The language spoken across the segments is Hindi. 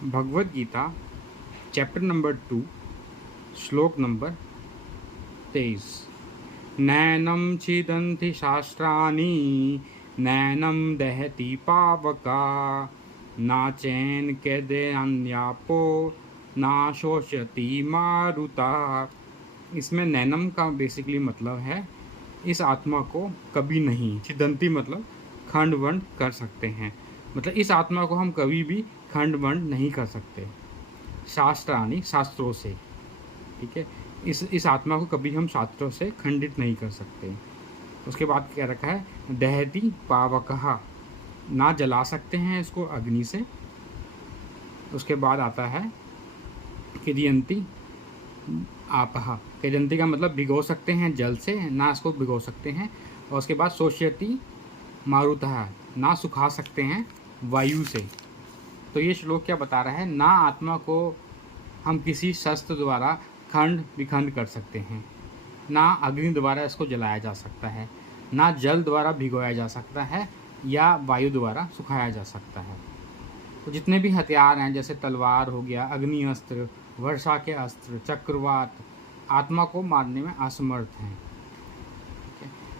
भगवद गीता चैप्टर नंबर 2 श्लोक नंबर 23। नैनं छिदन्ति शास्त्राणि नैनं दहति पावका नाचैन कैदेन्यापो ना शोषयति मारुता। इसमें नैनम का बेसिकली मतलब है इस आत्मा को कभी नहीं, छिदंती मतलब खंड वंड कर सकते हैं, मतलब इस आत्मा को हम कभी भी खंड वंड नहीं कर सकते शास्त्राणी शास्त्रों से। ठीक है, इस आत्मा को कभी हम शास्त्रों से खंडित नहीं कर सकते। उसके बाद क्या रखा है, दहती पावकहा, ना जला सकते हैं इसको अग्नि से। उसके बाद आता है किदयंती आपहा, किदयंती का मतलब भिगो सकते हैं जल से, ना इसको भिगो सकते हैं। और उसके बाद शोष्यति मारुतः, ना सुखा सकते हैं वायु से। तो ये श्लोक क्या बता रहा है, ना आत्मा को हम किसी शस्त्र द्वारा खंड विखंड कर सकते हैं, ना अग्नि द्वारा इसको जलाया जा सकता है, ना जल द्वारा भिगोया जा सकता है या वायु द्वारा सुखाया जा सकता है। तो जितने भी हथियार हैं जैसे तलवार हो गया, अग्नि अस्त्र, वर्षा के अस्त्र, चक्रवात, आत्मा को मारने में असमर्थ हैं।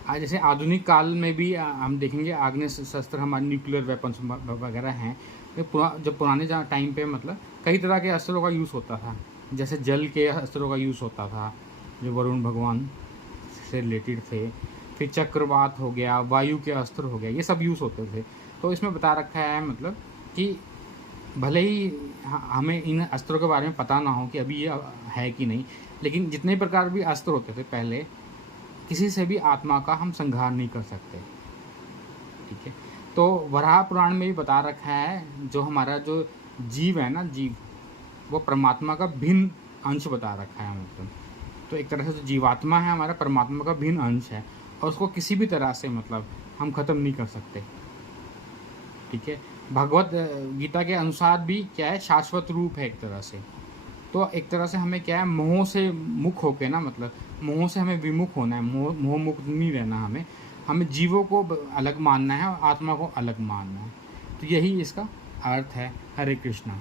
आज जैसे आधुनिक काल में भी हम देखेंगे आग्नेय शस्त्र, हमारे न्यूक्लियर वेपन्स वगैरह हैं। जब पुराने टाइम पे मतलब कई तरह के अस्त्रों का यूज़ होता था, जैसे जल के अस्त्रों का यूज़ होता था जो वरुण भगवान से रिलेटेड थे, फिर चक्रवात हो गया, वायु के अस्त्र हो गया, ये सब यूज़ होते थे। तो इसमें बता रखा है मतलब कि भले ही हमें इन अस्त्रों के बारे में पता ना हो कि अभी ये है कि नहीं, लेकिन जितने प्रकार भी अस्त्र होते थे पहले, किसी से भी आत्मा का हम संहार नहीं कर सकते। ठीक है, तो वराह पुराण में भी बता रखा है जो हमारा जो जीव है ना, जीव वो परमात्मा का भिन्न अंश बता रखा है। मतलब तो एक तरह से जो जीवात्मा है हमारा परमात्मा का भिन्न अंश है, और उसको किसी भी तरह से मतलब हम ख़त्म नहीं कर सकते। ठीक है, भगवत गीता के अनुसार भी क्या है, शाश्वत रूप है एक तरह से। तो एक तरह से हमें क्या है, मोह से मुक्त होके ना, मतलब मोह से हमें विमुख होना है, मोह मुक्त नहीं रहना हमें जीवों को अलग मानना है और आत्मा को अलग मानना है। तो यही इसका अर्थ है। हरे कृष्णा।